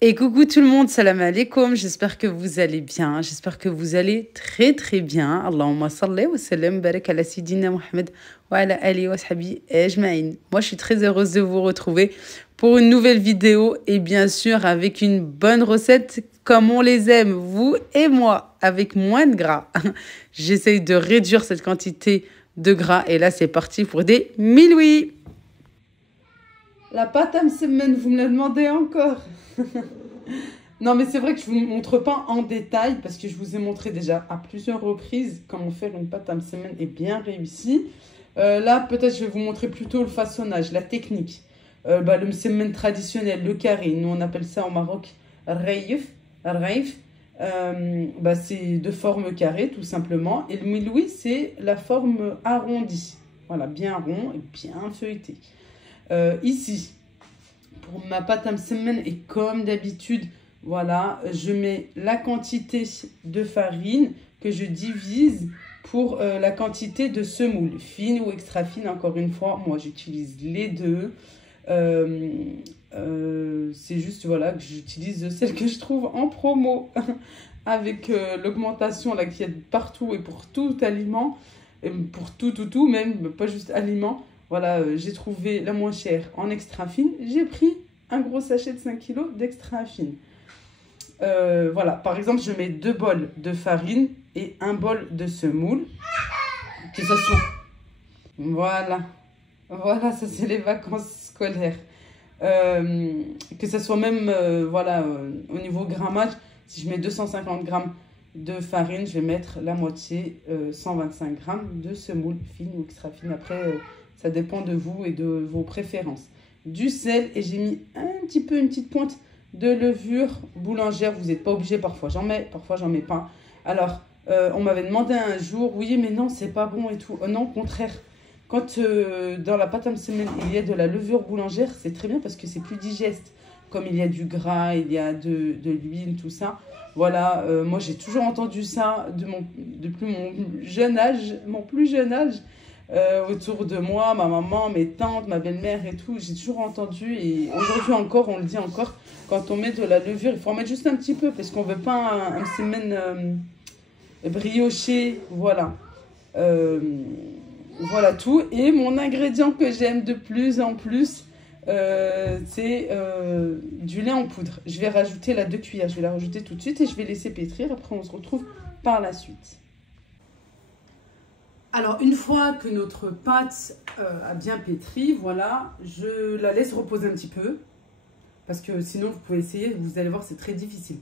Et coucou tout le monde, salam alaikum, j'espère que vous allez bien, j'espère que vous allez très très bien. Allahumma salli wa sallam barak ala Sidina Mohamed wa ala alihi wa sahbihi ajma'in. Moi je suis très heureuse de vous retrouver pour une nouvelle vidéo et bien sûr avec une bonne recette comme on les aime, vous et moi, avec moins de gras. J'essaye de réduire cette quantité de gras et là c'est parti pour des milouis. La pâte à msemen, vous me la demandez encore. Non, mais c'est vrai que je ne vous montre pas en détail parce que je vous ai montré déjà à plusieurs reprises comment faire une pâte à msemen et bien réussie. Là, peut-être je vais vous montrer plutôt le façonnage, la technique. Le msemen traditionnel, le carré, nous on appelle ça au Maroc raïf. C'est de forme carrée tout simplement. Et le miloui, c'est la forme arrondie. Voilà, bien rond et bien feuilleté. Ici, pour ma pâte à msemen, et comme d'habitude, voilà, je mets la quantité de farine que je divise pour la quantité de semoule, fine ou extra fine. Encore une fois, moi j'utilise les deux. C'est juste voilà que j'utilise celle que je trouve en promo avec l'augmentation là qu'il y a partout et pour tout aliment, et pour tout, même pas juste aliment. Voilà, j'ai trouvé la moins chère en extra fine. J'ai pris un gros sachet de 5 kg d'extra fine. Voilà, par exemple, je mets 2 bols de farine et 1 bol de semoule. Que ça soit... Voilà. Voilà, ça c'est les vacances scolaires. Que ça soit même, au niveau grammage, si je mets 250 grammes de farine, je vais mettre la moitié, 125 grammes de semoule fine ou extra fine. Après... ça dépend de vous et de vos préférences. Du sel et j'ai mis un petit peu, une petite pointe de levure boulangère. Vous n'êtes pas obligé, parfois j'en mets pas. Alors, on m'avait demandé un jour, oui, mais non, c'est pas bon et tout. Non, au contraire, quand dans la pâte à msemen, il y a de la levure boulangère, c'est très bien parce que c'est plus digeste. Comme il y a du gras, il y a de l'huile, tout ça. Voilà, moi j'ai toujours entendu ça depuis mon plus jeune âge. Autour de moi, ma maman, mes tantes, ma belle-mère et tout, j'ai toujours entendu et aujourd'hui encore, on le dit encore, quand on met de la levure, il faut en mettre juste un petit peu parce qu'on ne veut pas un msemen brioché, voilà. Voilà tout. Et mon ingrédient que j'aime de plus en plus, c'est du lait en poudre. Je vais rajouter la 2 cuillères, je vais la rajouter tout de suite et je vais laisser pétrir, après on se retrouve par la suite. Alors, une fois que notre pâte a bien pétri, voilà, je la laisse reposer un petit peu. Parce que sinon, vous pouvez essayer, vous allez voir, c'est très difficile.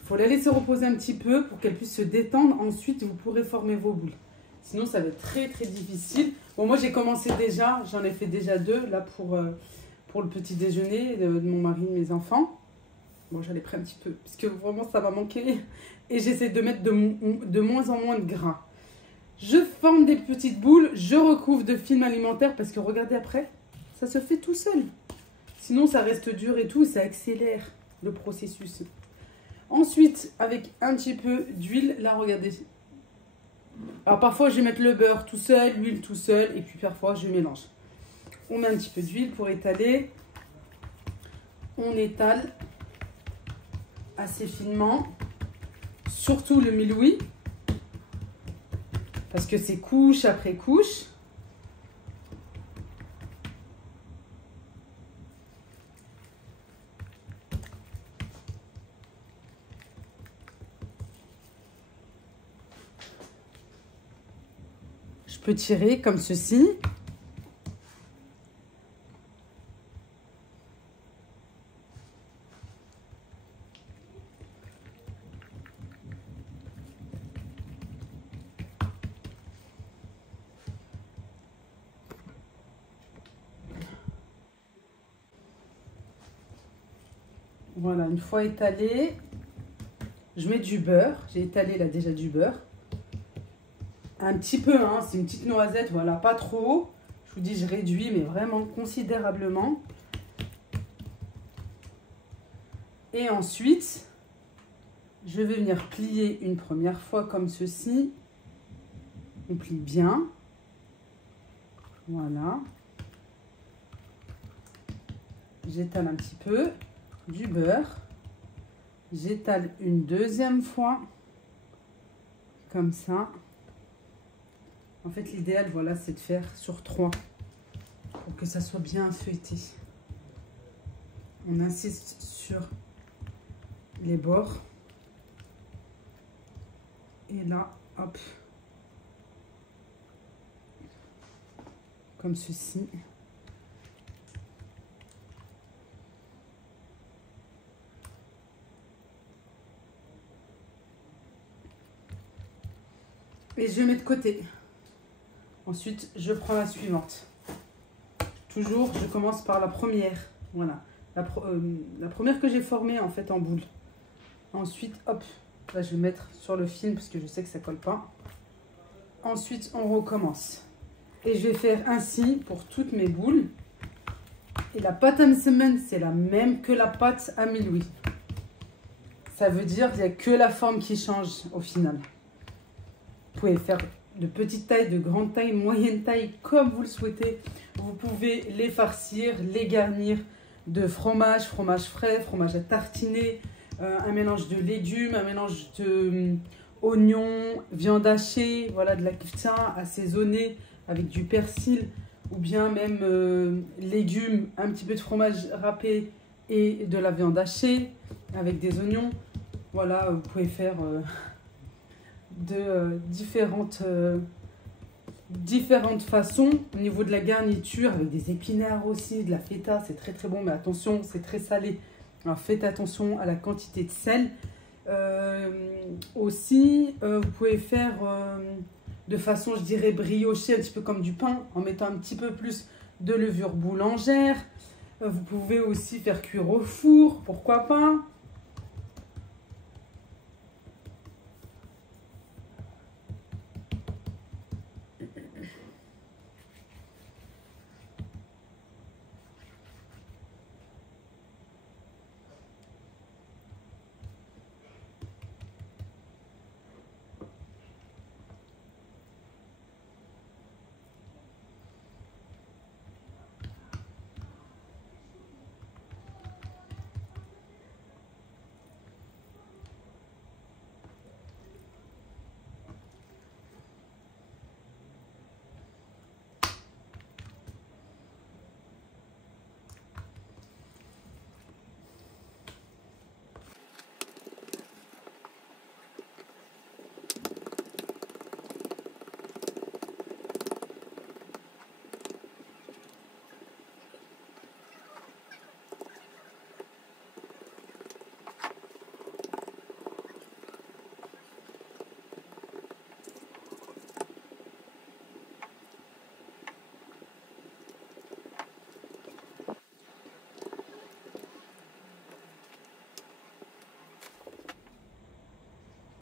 Il faut la laisser reposer un petit peu pour qu'elle puisse se détendre. Ensuite, vous pourrez former vos boules. Sinon, ça va être très, très difficile. Bon, moi, j'ai commencé déjà, j'en ai fait déjà 2, là, pour le petit déjeuner de mon mari et mes enfants. Bon, j'en ai pris un petit peu, parce que vraiment, ça m'a manqué. Et j'essaie de mettre de moins en moins de gras. Je forme des petites boules, je recouvre de film alimentaire parce que regardez après, ça se fait tout seul. Sinon ça reste dur et tout, ça accélère le processus. Ensuite, avec un petit peu d'huile, là regardez. Alors parfois je vais mettre le beurre tout seul, l'huile tout seul et puis parfois je mélange. On met un petit peu d'huile pour étaler. On étale assez finement, surtout le miloui. Parce que c'est couche après couche. Je peux tirer comme ceci. Voilà, une fois étalé, je mets du beurre. J'ai étalé là déjà du beurre. Un petit peu, hein, c'est une petite noisette, voilà, pas trop. Je vous dis, je réduis, mais vraiment considérablement. Et ensuite, je vais venir plier une première fois comme ceci. On plie bien. Voilà. J'étale un petit peu du beurre. J'étale une deuxième fois. Comme ça. En fait, l'idéal, voilà, c'est de faire sur 3 pour que ça soit bien feuilleté. On insiste sur les bords. Et là, hop. Comme ceci. Et je mets de côté. Ensuite, je prends la suivante. Toujours, je commence par la première. Voilà. La première que j'ai formée, en fait, en boule. Ensuite, hop. Là, je vais mettre sur le film parce que je sais que ça colle pas. Ensuite, on recommence. Et je vais faire ainsi pour toutes mes boules. Et la pâte à semen, c'est la même que la pâte à Louis. Ça veut dire qu'il n'y a que la forme qui change au final. Vous pouvez faire de petite taille, de grande taille, moyenne taille, comme vous le souhaitez. Vous pouvez les farcir, les garnir de fromage, fromage frais, fromage à tartiner, un mélange de légumes, un mélange de oignons, viande hachée, voilà, de la kefta assaisonnée avec du persil, ou bien même légumes, un petit peu de fromage râpé et de la viande hachée avec des oignons. Voilà, vous pouvez faire de différentes façons. Au niveau de la garniture, avec des épinards aussi, de la feta, c'est très très bon, mais attention, c'est très salé. Alors faites attention à la quantité de sel. Aussi, vous pouvez faire de façon, je dirais, briochée, un petit peu comme du pain, en mettant un petit peu plus de levure boulangère. Vous pouvez aussi faire cuire au four, pourquoi pas.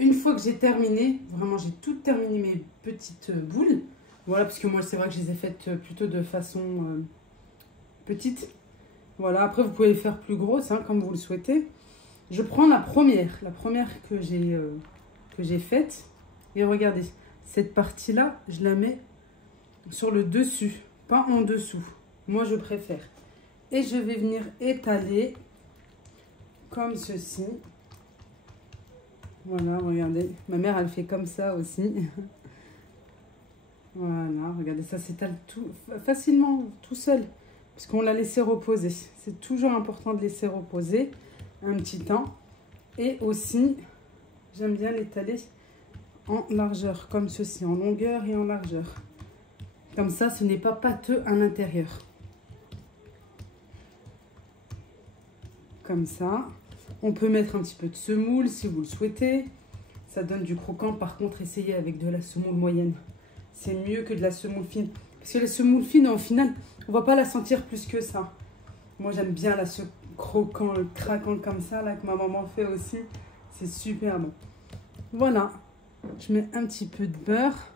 Une fois que j'ai terminé, vraiment j'ai tout terminé mes petites boules. Voilà, parce que moi c'est vrai que je les ai faites plutôt de façon petite. Voilà, après vous pouvez les faire plus grosses, hein, comme vous le souhaitez. Je prends la première que j'ai faite. Et regardez, cette partie-là, je la mets sur le dessus, pas en dessous. Moi je préfère. Et je vais venir étaler comme ceci. Voilà, regardez. Ma mère, elle fait comme ça aussi. Voilà, regardez, ça s'étale tout facilement, tout seul. Parce qu'on l'a laissé reposer. C'est toujours important de laisser reposer un petit temps. Et aussi, j'aime bien l'étaler en largeur, comme ceci, en longueur et en largeur. Comme ça, ce n'est pas pâteux à l'intérieur. Comme ça. On peut mettre un petit peu de semoule si vous le souhaitez. Ça donne du croquant. Par contre, essayez avec de la semoule moyenne. C'est mieux que de la semoule fine. Parce que la semoule fine, au final, on ne va pas la sentir plus que ça. Moi, j'aime bien ce croquant, le craquant comme ça, là, que ma maman fait aussi. C'est super bon. Voilà. Je mets un petit peu de beurre.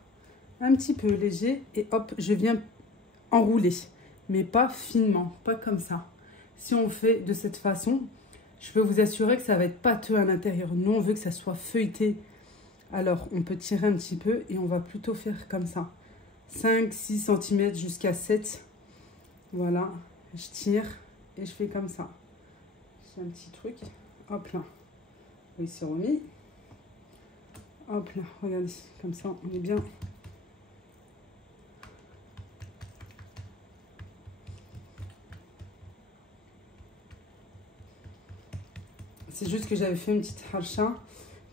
Un petit peu léger. Et hop, je viens enrouler. Mais pas finement. Pas comme ça. Si on fait de cette façon, je peux vous assurer que ça va être pâteux à l'intérieur. Nous, on veut que ça soit feuilleté. Alors, on peut tirer un petit peu et on va plutôt faire comme ça. 5-6 cm jusqu'à 7. Voilà, je tire et je fais comme ça. J'ai un petit truc. Hop là. il s'est remis. Hop là, regardez, comme ça, on est bien. C'est juste que j'avais fait une petite harcha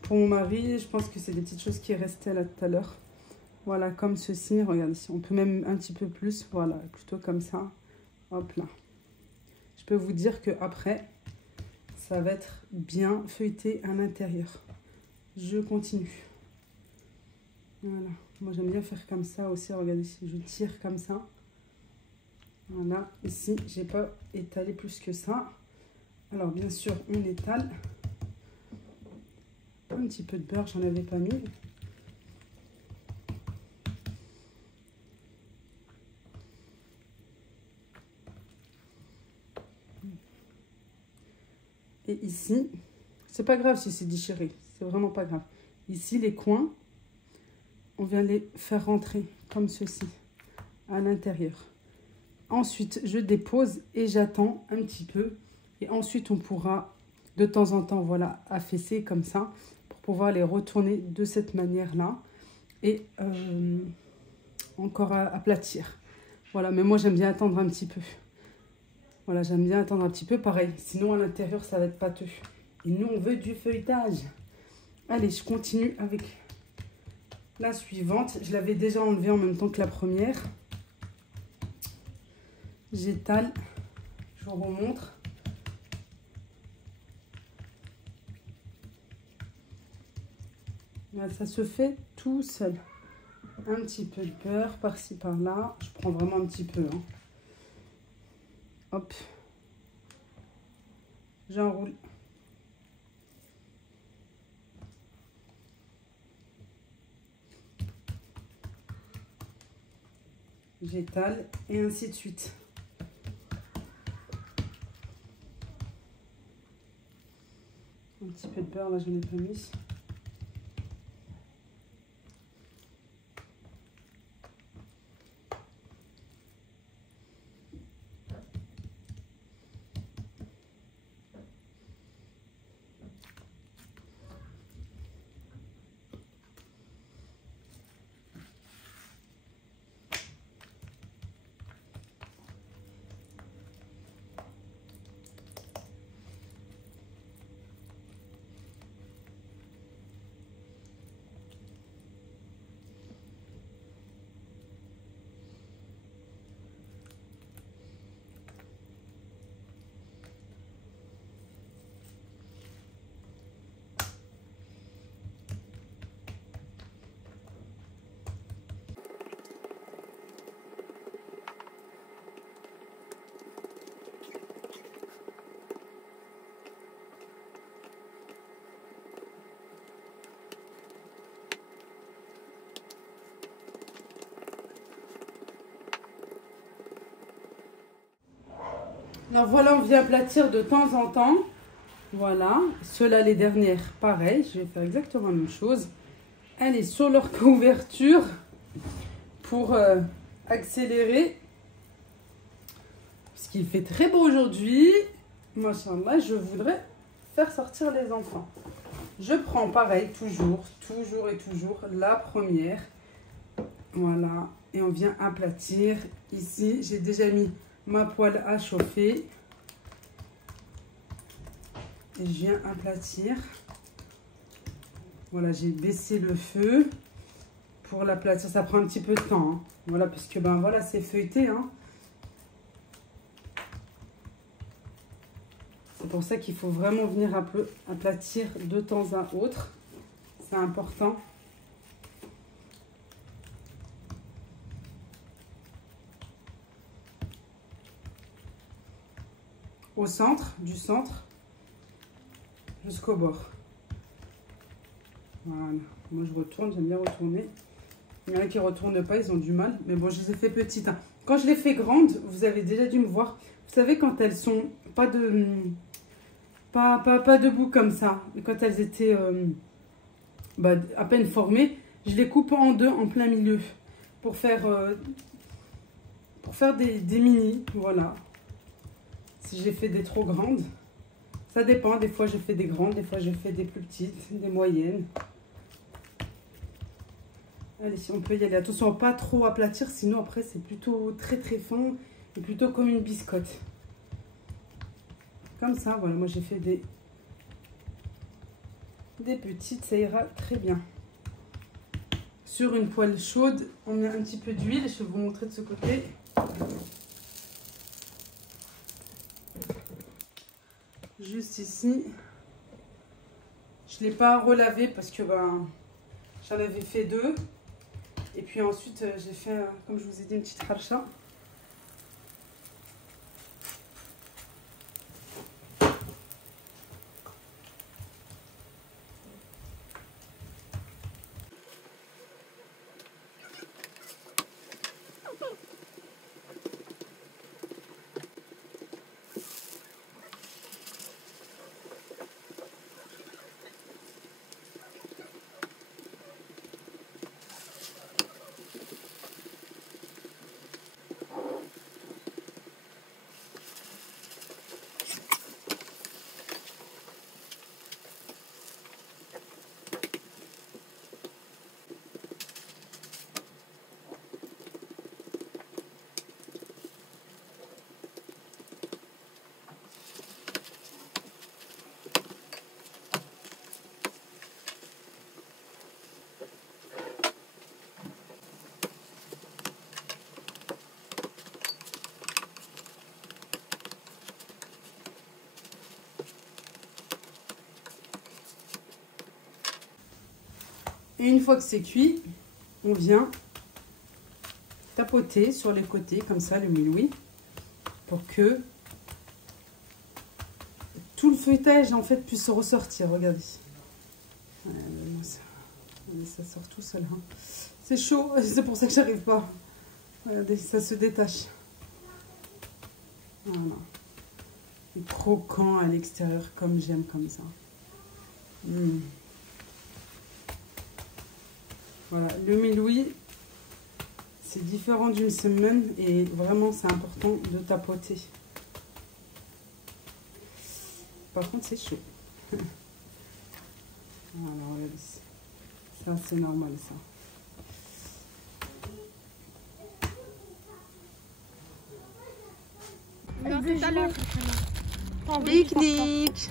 pour mon mari. Je pense que c'est des petites choses qui restaient là tout à l'heure. Voilà, comme ceci. Regardez, on peut même un petit peu plus. Voilà, plutôt comme ça. Hop là. Je peux vous dire qu'après, ça va être bien feuilleté à l'intérieur. Je continue. Voilà. Moi, j'aime bien faire comme ça aussi. Regardez, si je tire comme ça. Voilà. Ici, j'ai pas étalé plus que ça. Alors, bien sûr, on étale. Un petit peu de beurre, j'en avais pas mis. Et ici, c'est pas grave si c'est déchiré, c'est vraiment pas grave. Ici, les coins, on vient les faire rentrer comme ceci, à l'intérieur. Ensuite, je dépose et j'attends un petit peu. Et ensuite, on pourra de temps en temps, voilà, affaisser comme ça, pour pouvoir les retourner de cette manière-là. Et encore aplatir. Voilà, mais moi, j'aime bien attendre un petit peu. Voilà, j'aime bien attendre un petit peu, pareil. Sinon, à l'intérieur, ça va être pâteux. Et nous, on veut du feuilletage. Allez, je continue avec la suivante. Je l'avais déjà enlevée en même temps que la première. J'étale. Je vous remontre. Là, ça se fait tout seul. Un petit peu de beurre par-ci, par-là. Je prends vraiment un petit peu. Hein. Hop. J'enroule. J'étale et ainsi de suite. Un petit peu de beurre, là je n'ai pas mis. Alors voilà, on vient aplatir de temps en temps. Voilà, ceux-là les dernières, pareil, je vais faire exactement la même chose. Allez, sur leur couverture pour accélérer. Parce qu'il fait très beau aujourd'hui. Machallah, je voudrais faire sortir les enfants. Je prends pareil, toujours et toujours la première. Voilà, et on vient aplatir. Ici, j'ai déjà mis ma poêle à chauffer. Et je viens aplatir. Voilà, j'ai baissé le feu pour l'aplatir. Ça prend un petit peu de temps. Hein. Voilà, parce que ben voilà, c'est feuilleté. Hein. C'est pour ça qu'il faut vraiment venir aplatir de temps à autre. C'est important. Au centre, du centre jusqu'au bord. Voilà. Moi, je retourne, j'aime bien retourner. Il y en a qui ne retournent pas, ils ont du mal. Mais bon, je les ai fait petites. Hein. Quand je les fais grandes, vous avez déjà dû me voir. Vous savez, quand elles sont pas debout comme ça. Quand elles étaient à peine formées, je les coupe en deux, en plein milieu. Pour faire des mini. Voilà. Si j'ai fait des trop grandes, Ça dépend, des fois je fais des grandes, des fois je fais des plus petites, des moyennes. Allez, si on peut y aller. Attention, pas trop aplatir, sinon après c'est plutôt très très fin et plutôt comme une biscotte. Comme ça, voilà, moi j'ai fait des petites, ça ira très bien. Sur une poêle chaude, on met un petit peu d'huile, je vais vous montrer de ce côté. Juste ici. Je ne l'ai pas relavé parce que ben, j'en avais fait 2. Et puis ensuite, j'ai fait, comme je vous ai dit, une petite harcha. Et une fois que c'est cuit, on vient tapoter sur les côtés, comme ça, le mil-oui, pour que tout le feuilletage, en fait, puisse ressortir. Regardez. Ça sort tout seul. Hein. C'est chaud, c'est pour ça que j'arrive pas. Regardez, ça se détache. Voilà. Et croquant à l'extérieur, comme j'aime, comme ça. Voilà, le mil-oui, c'est différent d'une semaine et vraiment c'est important de tapoter. Par contre, c'est chaud. Voilà, regardez. Ça, c'est normal, ça. Non, tout à l'heure. Pique-nique.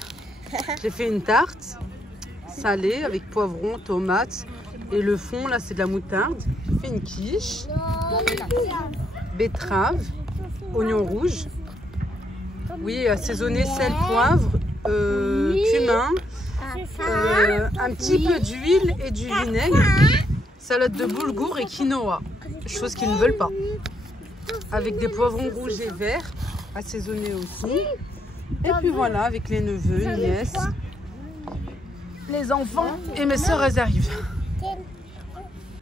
J'ai fait une tarte salée avec poivron, tomates. Et le fond, là, c'est de la moutarde. J'ai fait une quiche, betterave, oignon rouge. Oui, assaisonné, sel, poivre, cumin, un petit peu d'huile et du vinaigre. Salade de boulgour et quinoa, chose qu'ils ne veulent pas. Avec des poivrons rouges et verts, assaisonnés aussi. Et puis voilà, avec les neveux, nièces, les enfants et mes sœurs, elles arrivent.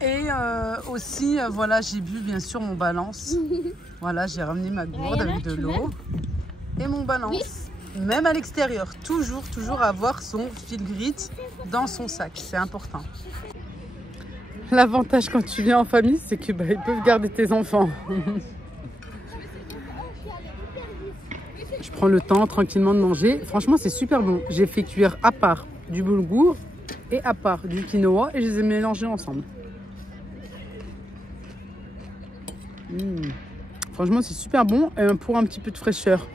Et aussi, voilà, j'ai bu bien sûr mon balance. Voilà, j'ai ramené ma gourde avec de l'eau et mon balance. Même à l'extérieur, toujours avoir son fil grit dans son sac, c'est important. L'avantage quand tu viens en famille, c'est que ils peuvent garder tes enfants. Je prends le temps tranquillement de manger. Franchement, c'est super bon. J'ai fait cuire à part du boulgour et à part du quinoa et je les ai mélangés ensemble. Franchement, c'est super bon pour un petit peu de fraîcheur.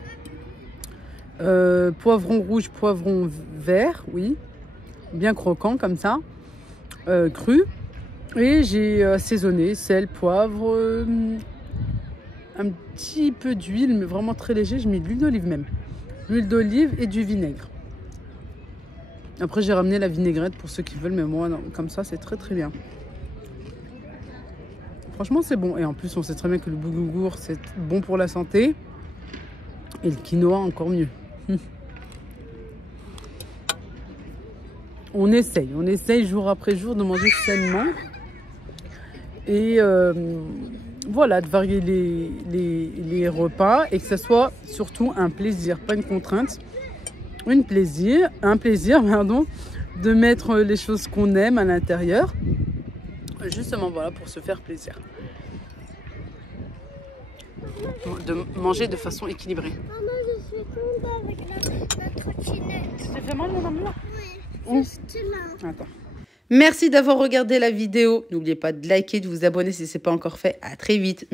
Poivron rouge, poivron vert, oui, bien croquant comme ça, cru. Et j'ai assaisonné sel, poivre, un petit peu d'huile, mais vraiment très léger. J'ai mis de l'huile d'olive même, l'huile d'olive et du vinaigre. Après, j'ai ramené la vinaigrette pour ceux qui veulent, mais moi, non, comme ça, c'est très bien. Franchement, c'est bon. Et en plus, on sait très bien que le boulgour, c'est bon pour la santé. Et le quinoa, encore mieux. On essaye jour après jour de manger sainement. Et voilà, de varier les repas. Et que ce soit surtout un plaisir, pas une contrainte. Un plaisir, pardon, de mettre les choses qu'on aime à l'intérieur. Justement, voilà, pour se faire plaisir. De manger de façon équilibrée. Maman, je suis tomber avec la trottinette. Ça te fait mal, mon amour? Oui, juste là. Attends. Merci d'avoir regardé la vidéo. N'oubliez pas de liker, de vous abonner si ce n'est pas encore fait. À très vite.